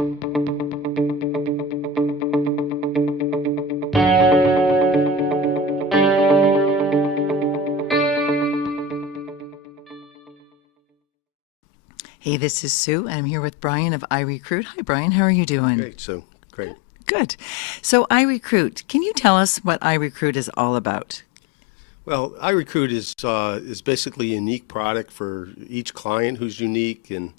Hey, this is Sue, and I'm here with Brian of iRecruit. Hi, Brian. How are you doing? Great, Sue. Great. Good. So, iRecruit, can you tell us what iRecruit is all about? Well, iRecruit is basically a unique product for each client who's unique, and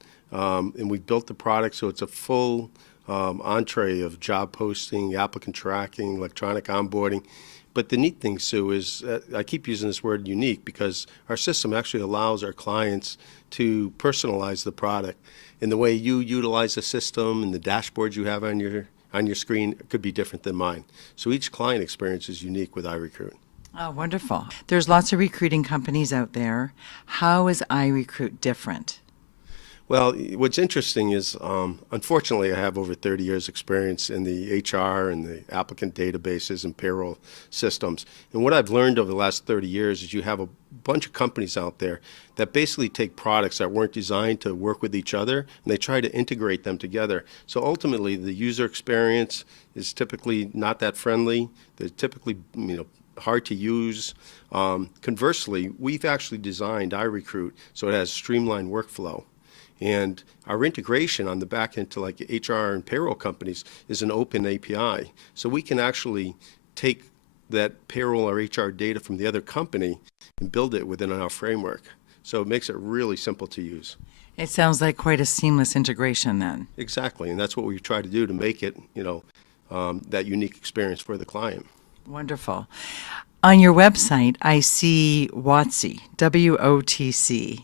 we've built the product so it's a full entree of job posting, applicant tracking, electronic onboarding. But the neat thing, Sue, is I keep using this word unique because our system actually allows our clients to personalize the product. And the way you utilize the system and the dashboards you have on your screen could be different than mine. So each client experience is unique with iRecruit. Oh, wonderful. There's lots of recruiting companies out there. How is iRecruit different? Well, what's interesting is, unfortunately, I have over 30 years experience in the HR and the applicant databases and payroll systems. And what I've learned over the last 30 years is you have a bunch of companies out there that basically take products that weren't designed to work with each other, and they try to integrate them together. So ultimately, the user experience is typically not that friendly. They're typically, hard to use. Conversely, we've actually designed iRecruit so it has streamlined workflow. And our integration on the back end to like HR and payroll companies is an open API. So we can actually take that payroll or HR data from the other company and build it within our framework. So it makes it really simple to use. It sounds like quite a seamless integration then. Exactly, and that's what we try to do to make it, that unique experience for the client. Wonderful. On your website, I see WOTC, WOTC.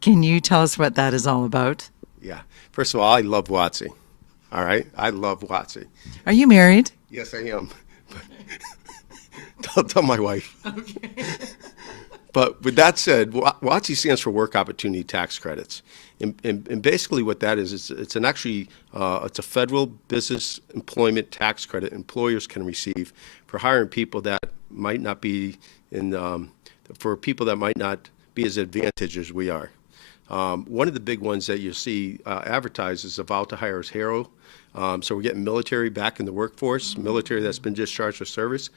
Can you tell us what that is all about? Yeah. First of all, I love WOTC. All right? I love WOTC. Are you married? Yes, I am. Tell my wife. Okay. But with that said, WOTC stands for Work Opportunity Tax Credits. And basically what that is, it's a federal business employment tax credit employers can receive for hiring people that might not be for people that might not be as advantaged as we are. One of the big ones that you see advertised is about to hire as HERO. So we're getting military back in the workforce, military that's been discharged for service.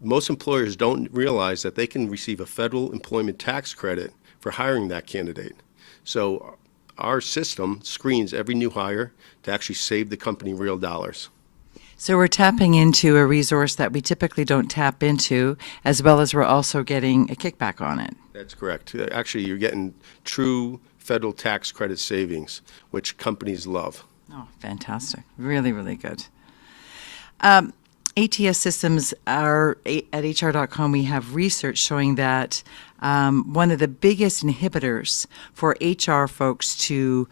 Most employers don't realize that they can receive a federal employment tax credit for hiring that candidate. So our system screens every new hire to actually save the company real dollars. So we're tapping into a resource that we typically don't tap into, as well as we're also getting a kickback on it. That's correct. Actually, you're getting true federal tax credit savings, which companies love. Oh, fantastic. Really, really good. ATS systems are, at HR.com, we have research showing that one of the biggest inhibitors for HR folks to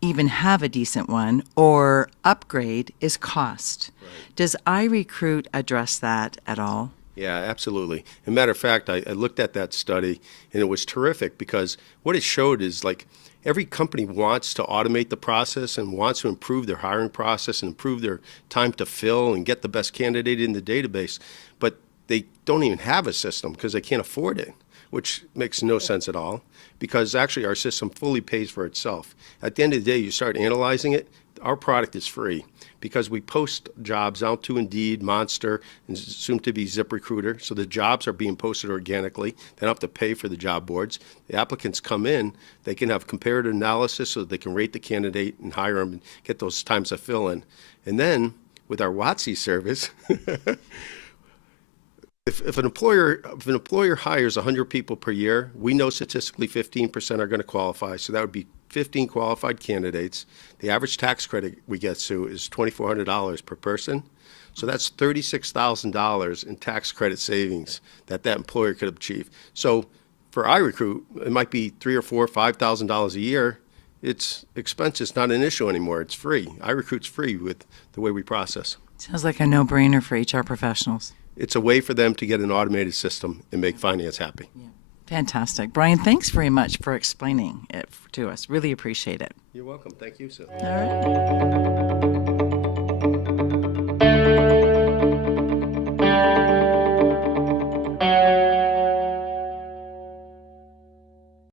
even have a decent one or upgrade is cost. Right. Does iRecruit address that at all? Yeah, absolutely. As a matter of fact, I looked at that study, and it was terrific because what it showed is like every company wants to automate the process and wants to improve their hiring process and improve their time to fill and get the best candidate in the database, but they don't even have a system because they can't afford it, which makes no sense at all because actually our system fully pays for itself. At the end of the day, you start analyzing it, our product is free because we post jobs out to Indeed, Monster, and soon to be ZipRecruiter. So the jobs are being posted organically. They don't have to pay for the job boards. The applicants come in, they can have comparative analysis so that they can rate the candidate and hire them and get those times to fill in. And then with our WOTC service, if an employer hires 100 people per year, we know statistically 15% are going to qualify. So that would be 15 qualified candidates. The average tax credit we get, Sue, is $2,400 per person. So that's $36,000 in tax credit savings that employer could achieve. So for iRecruit, it might be $3,000 or $4,000, $5,000 a year. It's expense is not an issue anymore. It's free. iRecruit's free with the way we process. Sounds like a no-brainer for HR professionals. It's a way for them to get an automated system and make finance happy. Yeah. Fantastic. Brian, thanks very much for explaining it to us. Really appreciate it. You're welcome. Thank you, Sue. All right.